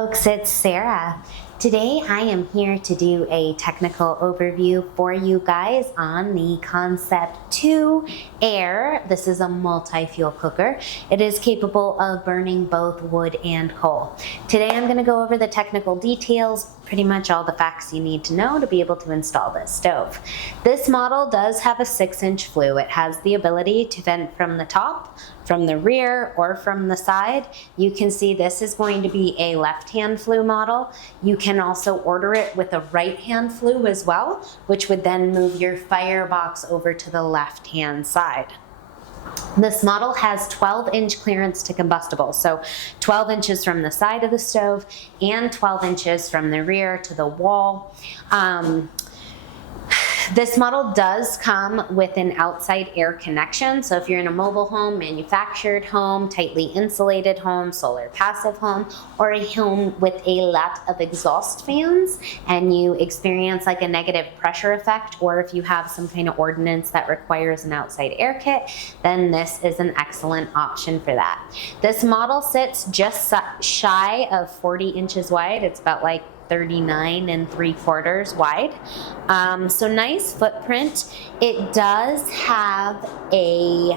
folks, it's Sarah. Today I am here to do a technical overview for you guys on the Concept 2 Air. This is a multi-fuel cooker. It is capable of burning both wood and coal. Today I'm going to go over the technical details, pretty much all the facts you need to know to be able to install this stove. This model does have a 6-inch flue. It has the ability to vent from the top, from the rear, or from the side. You can see this is going to be a left-hand flue model. You can also order it with a right-hand flue as well, which would then move your firebox over to the left-hand side. This model has 12-inch clearance to combustible, so 12 inches from the side of the stove and 12 inches from the rear to the wall. This model does come with an outside air connection, so if you're in a mobile home, manufactured home, tightly insulated home, solar passive home, or a home with a lot of exhaust fans and you experience like a negative pressure effect, or if you have some kind of ordinance that requires an outside air kit, then this is an excellent option for that. This model sits just shy of 40 inches wide. It's about like 39 3/4 wide. So nice footprint. It does have a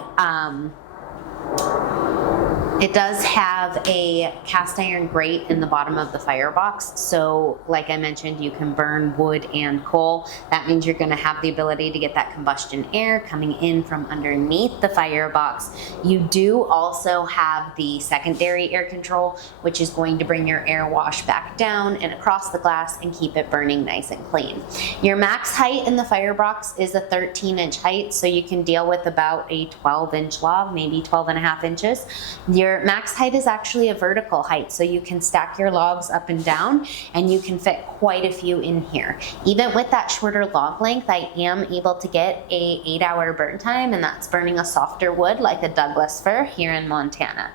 cast iron grate in the bottom of the firebox. So like I mentioned, you can burn wood and coal. That means you're gonna have the ability to get that combustion air coming in from underneath the firebox. You do also have the secondary air control, which is going to bring your air wash back down and across the glass and keep it burning nice and clean. Your max height in the firebox is a 13-inch height, so you can deal with about a 12-inch log, maybe 12.5 inches. Your max height is actually a vertical height, so you can stack your logs up and down and you can fit quite a few in here. Even with that shorter log length, I am able to get a 8-hour burn time, and that's burning a softer wood like a Douglas fir here in Montana.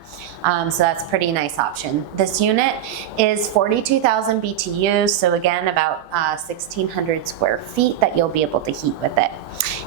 So that's a pretty nice option. This unit is 42,000 BTUs, so again about 1,600 square feet that you'll be able to heat with it.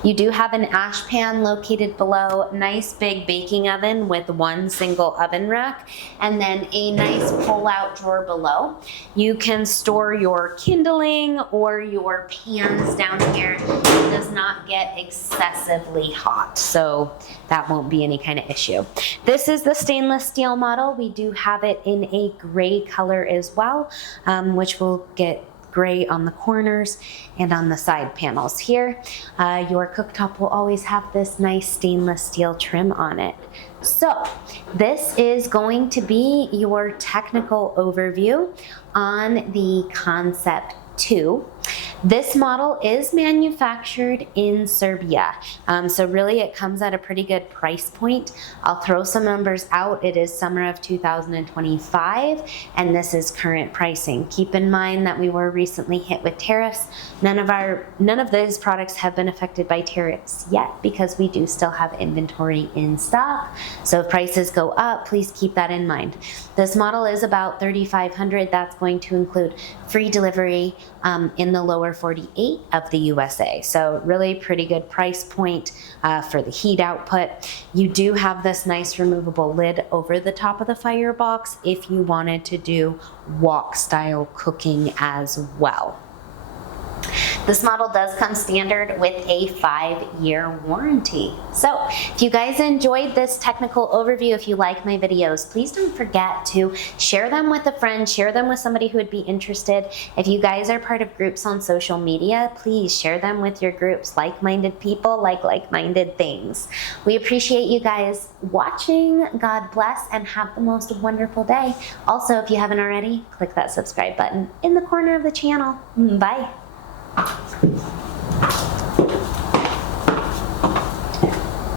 You do have an ash pan located below, nice big baking oven with one single oven rack, and then a nice pull-out drawer below. You can store your kindling or your pans down here. It does not get excessively hot, so that won't be any kind of issue. This is the stainless steel model. We do have it in a gray color as well, which will get gray on the corners and on the side panels here. Your cooktop will always have this nice stainless steel trim on it. So this is going to be your technical overview on the Concept 2. This model is manufactured in Serbia, so really it comes at a pretty good price point. I'll throw some numbers out. It is summer of 2025, and this is current pricing. Keep in mind that we were recently hit with tariffs. None of those products have been affected by tariffs yet because we do still have inventory in stock. So if prices go up, please keep that in mind. This model is about $3,500. That's going to include free delivery in the lower 48 of the USA. So really pretty good price point for the heat output. You do have this nice removable lid over the top of the firebox if you wanted to do wok style cooking as well. This model does come standard with a 5-year warranty. So if you guys enjoyed this technical overview, if you like my videos, please don't forget to share them with a friend, share them with somebody who would be interested. If you guys are part of groups on social media, please share them with your groups. Like-minded people like like-minded things. We appreciate you guys watching. God bless and have the most wonderful day. Also, if you haven't already, click that subscribe button in the corner of the channel. Bye.